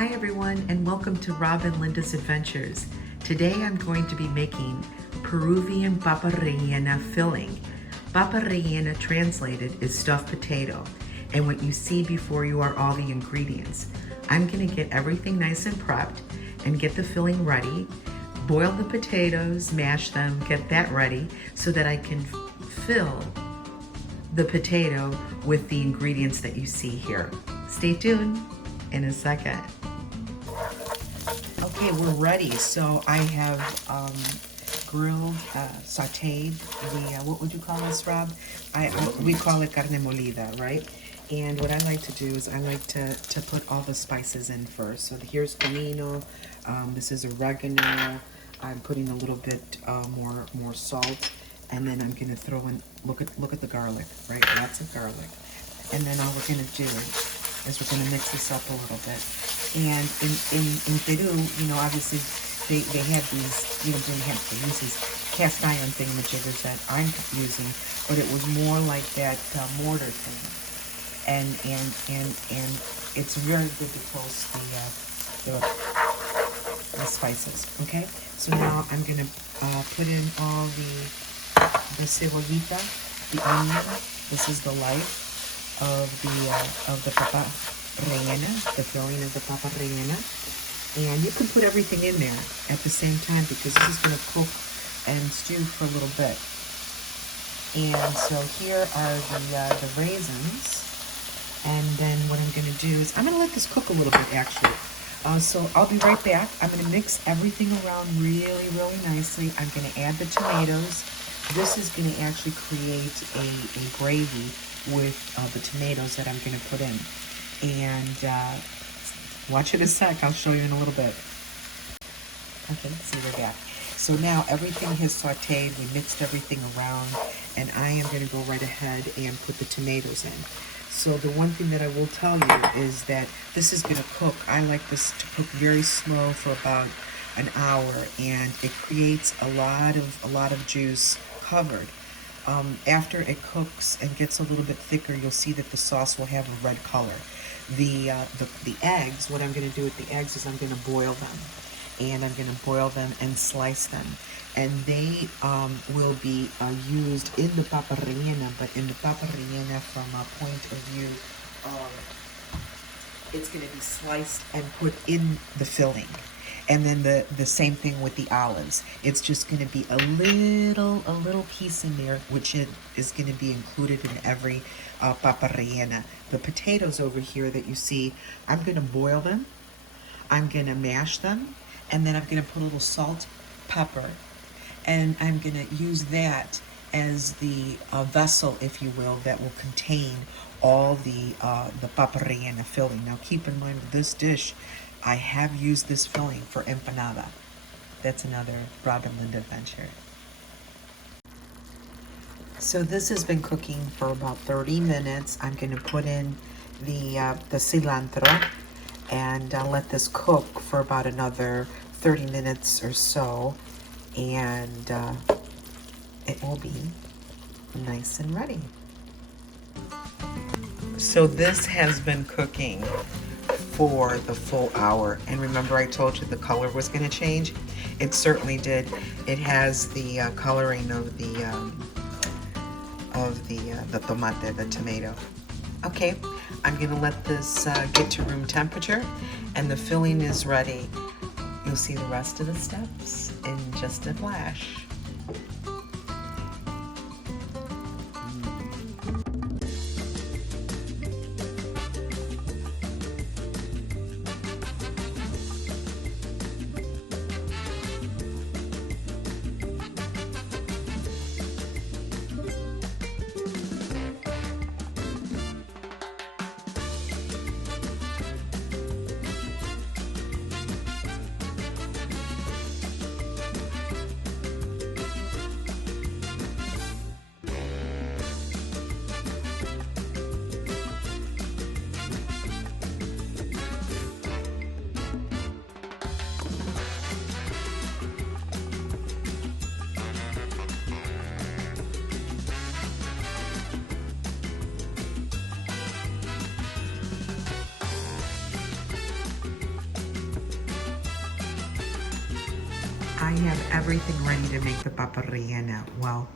Hi everyone, and welcome to Rob and Linda's Adventures. Today I'm going to be making Peruvian Papa Rellena filling. Papa Rellena translated is stuffed potato, and what you see before you are all the ingredients. I'm going to get everything nice and prepped and get the filling ready, boil the potatoes, mash them, get that ready so that I can fill the potato with the ingredients that you see here. Stay tuned in a second. Okay, we're ready. So I have grilled, sauteed the, what would you call this, Rob? We call it carne molida, right? And what I like to do is I like to put all the spices in first. So here's comino, this is oregano. I'm putting a little bit more salt, and then I'm gonna throw in, look at the garlic, right? Lots of garlic. And then all we're gonna do is we're gonna mix this up a little bit. And in Peru, you know, obviously they have these, you know, they use these cast iron thingamajiggers that I'm using, but it was more like that mortar thing. And it's very good to toast the spices. Okay, so now I'm gonna put in all the cebollita, the onion. This is the life of the papa rellena, the filling of the papa rellena. And you can put everything in there at the same time because this is going to cook and stew for a little bit. And so here are the raisins. And then what I'm going to do is I'm going to let this cook a little bit actually. So I'll be right back. I'm going to mix everything around really nicely. I'm going to add the tomatoes. This is going to actually create a gravy with the tomatoes that I'm going to put in. And watch it a sec. I'll show you in a little bit. Okay, see, we're back. So now everything has sauteed. We mixed everything around. And I am going to go right ahead and put the tomatoes in. So the one thing that I will tell you is that this is going to cook. I like this to cook very slow for about an hour, and it creates a lot of juice covered. After it cooks and gets a little bit thicker, you'll see that the sauce will have a red color. The eggs, what I'm going to do with the eggs is I'm going to boil them. And I'm going to boil them and slice them. And they will be used in the papa rellena, but in the papa rellena from a point of view it's going to be sliced and put in the filling. And then the same thing with the olives. It's just going to be a little piece in there, which is going to be included in every papa rellena. The potatoes over here that you see, I'm going to boil them. I'm going to mash them. And then I'm going to put a little salt, pepper. And I'm going to use that as the vessel, if you will, that will contain all the papa rellena filling. Now keep in mind with this dish, I have used this filling for empanada. That's another Rob and Linda adventure. So this has been cooking for about 30 minutes. I'm going to put in the cilantro and let this cook for about another 30 minutes or so. And it will be nice and ready. So this has been cooking for the full hour, and remember I told you the color was going to change? It certainly did. It has the coloring of the tomate, the tomato. Okay, I'm going to let this get to room temperature, and the filling is ready. You'll see the rest of the steps in just a flash. I have everything ready to make the Papa Rellena. Well,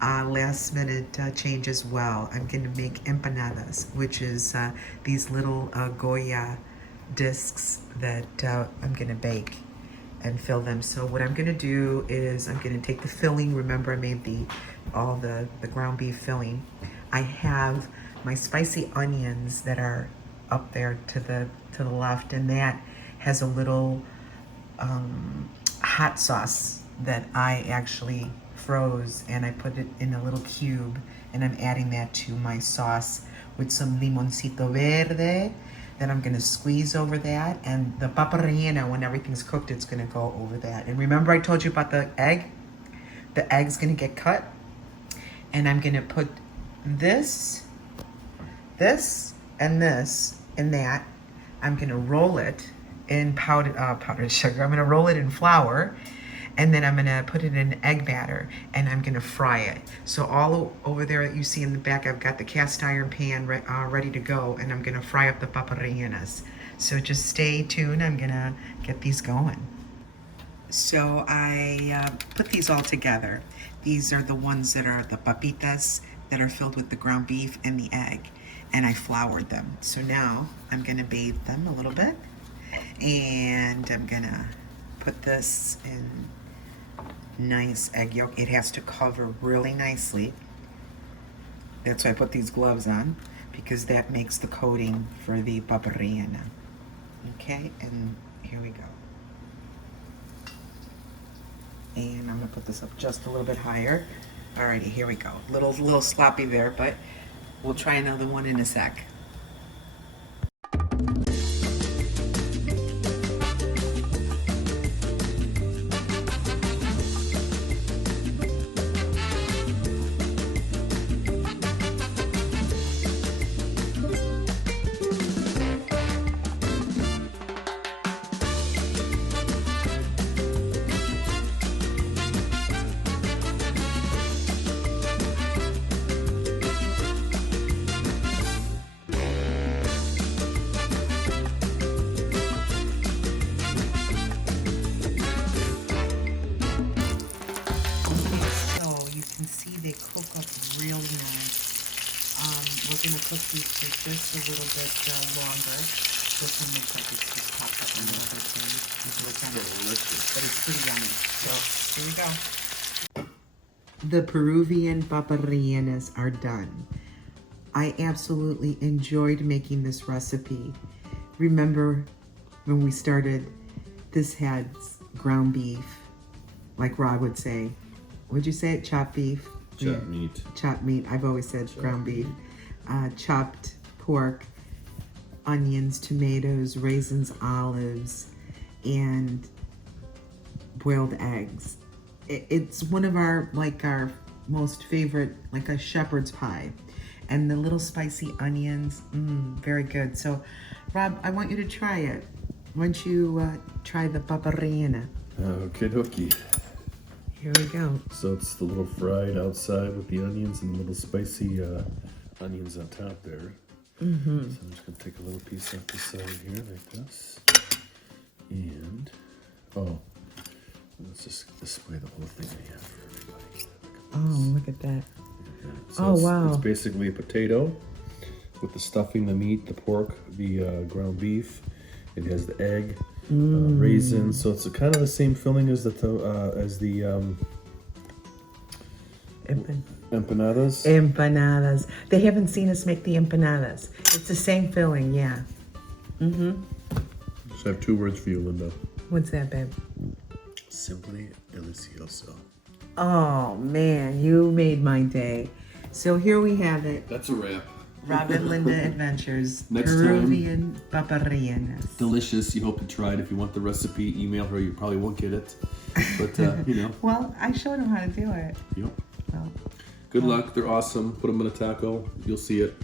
last minute change as well. I'm going to make empanadas, which is these little Goya discs that I'm going to bake and fill them. So what I'm going to do is I'm going to take the filling. Remember, I made all the ground beef filling. I have my spicy onions that are up there to the left, and that has a little hot sauce that I actually froze, and I put it in a little cube, and I'm adding that to my sauce with some limoncito verde that I'm gonna squeeze over that, and the papa rellena, when everything's cooked, it's gonna go over that. And remember I told you about the egg? The egg's gonna get cut, and I'm gonna put this, and this in that. I'm gonna roll it in powdered sugar. I'm gonna roll it in flour, and then I'm gonna put it in egg batter, and I'm gonna fry it. So all over there that you see in the back, I've got the cast iron pan ready to go, and I'm gonna fry up the papa rellenas. So just stay tuned, I'm gonna get these going. So I put these all together. These are the ones that are the papitas that are filled with the ground beef and the egg, and I floured them. So now I'm gonna bathe them a little bit, and I'm gonna put this in nice egg yolk. It has to cover really nicely. That's why I put these gloves on, because that makes the coating for the papa rellena. Okay, and here we go. And I'm gonna put this up just a little bit higher. Alrighty, here we go. Little sloppy there, but we'll try another one in a sec. They cook up really nice. We're going to cook these for just a little bit longer. This one looks like it's just popped up a little bit too. Delicious. But it's pretty yummy. So here we go. The Peruvian Papa Rellenas are done. I absolutely enjoyed making this recipe. Remember when we started, this had ground beef, like Rob would say. Would you say it? Chopped beef? Chopped meat. Chopped meat. I've always said ground beef. Chopped pork, onions, tomatoes, raisins, olives, and boiled eggs. It's one of our most favorite, like a shepherd's pie. And the little spicy onions, very good. So, Rob, I want you to try it. Why don't you try the papa rellena? Okay, dokie. Here we go. So it's the little fried outside with the onions and the little spicy onions on top there. Mm-hmm. So I'm just going to take a little piece off the side here like this. And, let's just display the whole thing I have for everybody. Oh, look at that. So wow. It's basically a potato with the stuffing, the meat, the pork, the ground beef. It has the egg, raisins. So it's kind of the same filling as the empanadas. Empanadas. They haven't seen us make the empanadas. It's the same filling, yeah. Mm-hmm. Just have 2 words for you, Linda. What's that, babe? Simply delicioso. Oh, man, you made my day. So here we have it. That's a wrap. Rob and Linda Adventures. Next Peruvian Papa Rellenas. Delicious. You hope to try it. If you want the recipe, email her. You probably won't get it. But, you know. Well, I showed him how to do it. Yep. Well, Good luck. They're awesome. Put them in a taco. You'll see it.